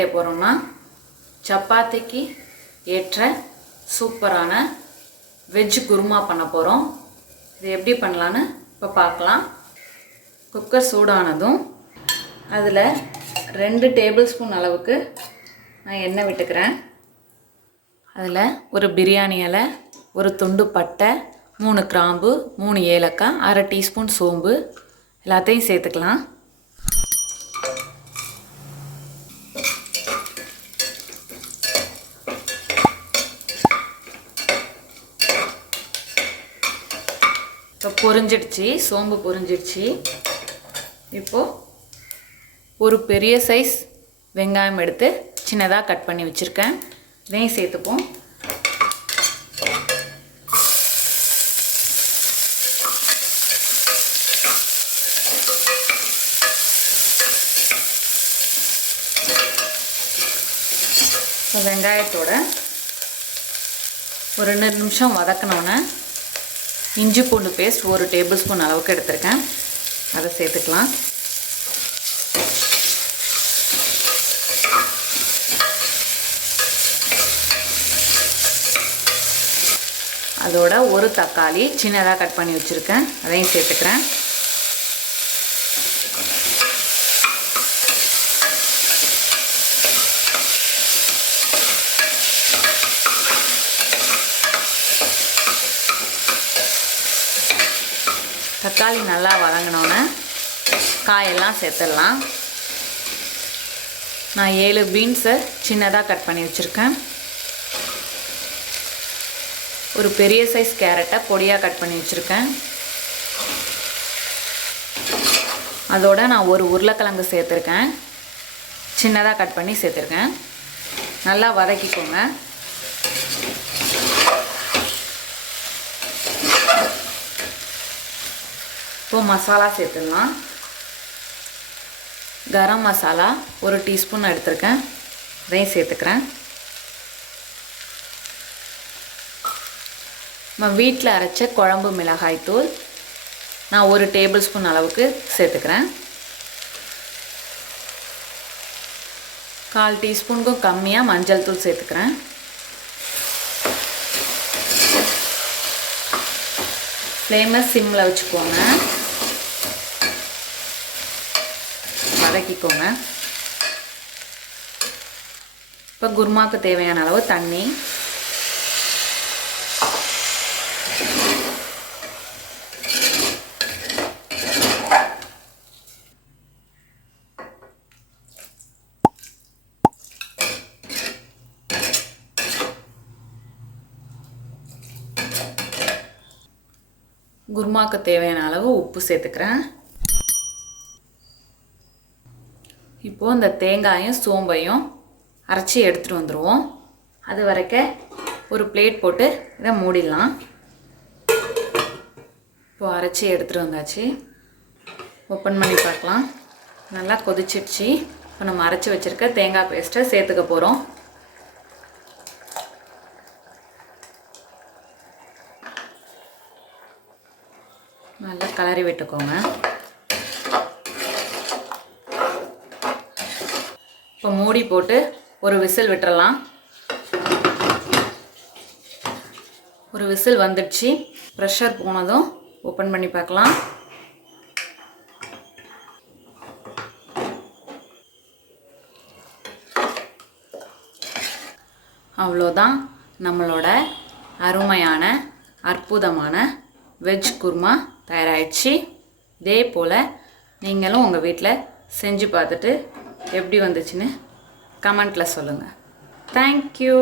செய்ய போகிறோம்னா சப்பாத்திக்கு ஏற்ற சூப்பரான வெஜ் குருமா பண்ண போகிறோம். இது எப்படி பண்ணலான்னு இப்போ பார்க்கலாம். குக்கர் சூடானதும் அதில் 2 டேபிள் ஸ்பூன் அளவுக்கு நான் எண்ணெய் விட்டுக்கிறேன். அதில் ஒரு பிரியாணி இலை, ஒரு துண்டு பட்டை, 3 கிராம்பு, 3 ஏலக்காய், 1/2 டீஸ்பூன் சோம்பு எல்லாத்தையும் சேர்த்துக்கலாம். இப்போ பொரிஞ்சிடுச்சு, சோம்பு பொரிஞ்சிடுச்சு. இப்போது ஒரு பெரிய சைஸ் வெங்காயம் எடுத்து சின்னதாக கட் பண்ணி வச்சுருக்கேன். இதையும் சேர்த்துப்போம். வெங்காயத்தோட ஒரு 2 நிமிஷம் வதக்கினோன்னே இஞ்சி பூண்டு பேஸ்ட் 1 டேபிள் ஸ்பூன் அளவுக்கு எடுத்திருக்கேன். அதை சேர்த்துக்கலாம். அதோட ஒரு தக்காளி சின்னதாக கட் பண்ணி வச்சுருக்கேன். அதையும் சேர்த்துக்கிறேன். தக்காளி நல்லா வதங்கினோன்னே காயெல்லாம் சேர்த்துடலாம். நான் 7 பீன்ஸை சின்னதாக கட் பண்ணி வச்சுருக்கேன். ஒரு பெரிய சைஸ் கேரட்டை பொடியாக கட் பண்ணி வச்சுருக்கேன். அதோட நான் ஒரு உருளைக்கிழங்கு சேர்த்துருக்கேன். சின்னதாக கட் பண்ணி சேர்த்துருக்கேன். நல்லா வதக்கிக்கோங்க. இப்போ மசாலா சேர்த்துடலாம். கரம் மசாலா 1 டீஸ்பூன் எடுத்திருக்கேன். அதையும் சேர்த்துக்கிறேன். நம்ம வீட்டில் அரைச்ச குழம்பு மிளகாய் தூள் நான் 1 டேபிள் ஸ்பூன் அளவுக்கு சேர்த்துக்கிறேன். 1/4 டீஸ்பூனுக்கும் கம்மியாக மஞ்சள் தூள் சேர்த்துக்கிறேன். ஃப்ளேமை சிம்மில் வச்சுக்கோங்க. வதக்கிக்கோங்க. இப்போ குருமாவுக்கு தேவையான அளவு தண்ணி, குருமாவுக்கு தேவையான அளவு உப்பு சேர்த்துக்கிறேன். இப்போது இந்த தேங்காயும் சோம்பையும் அரைச்சி எடுத்துகிட்டு வந்துடுவோம். அது வரைக்கும் ஒரு பிளேட் போட்டு இதை மூடிடலாம். இப்போது அரைச்சி எடுத்துகிட்டு வந்தாச்சு. ஓப்பன் பண்ணி பார்க்கலாம். நல்லா கொதிச்சிடுச்சு. இப்போ நம்ம அரைச்சி வச்சுருக்க தேங்காய் பேஸ்ட்டை சேர்த்துக்க போகிறோம். நல்லா கலரி விட்டுக்கோங்க. இப்போ மூடி போட்டு ஒரு விசில் விட்டுறலாம். ஒரு விசில் வந்துடுச்சு. ப்ரெஷர் போனதும் ஓப்பன் பண்ணி பார்க்கலாம். அவ்வளோதான், நம்மளோட அருமையான அற்புதமான வெஜ் குருமா தயாராகிடுச்சு. இதே போல் நீங்களும் உங்கள் வீட்டில் செஞ்சு பார்த்துட்டு எப்படி வந்துச்சுன்னு கமெண்ட்டில் சொல்லுங்கள். தேங்க்யூ.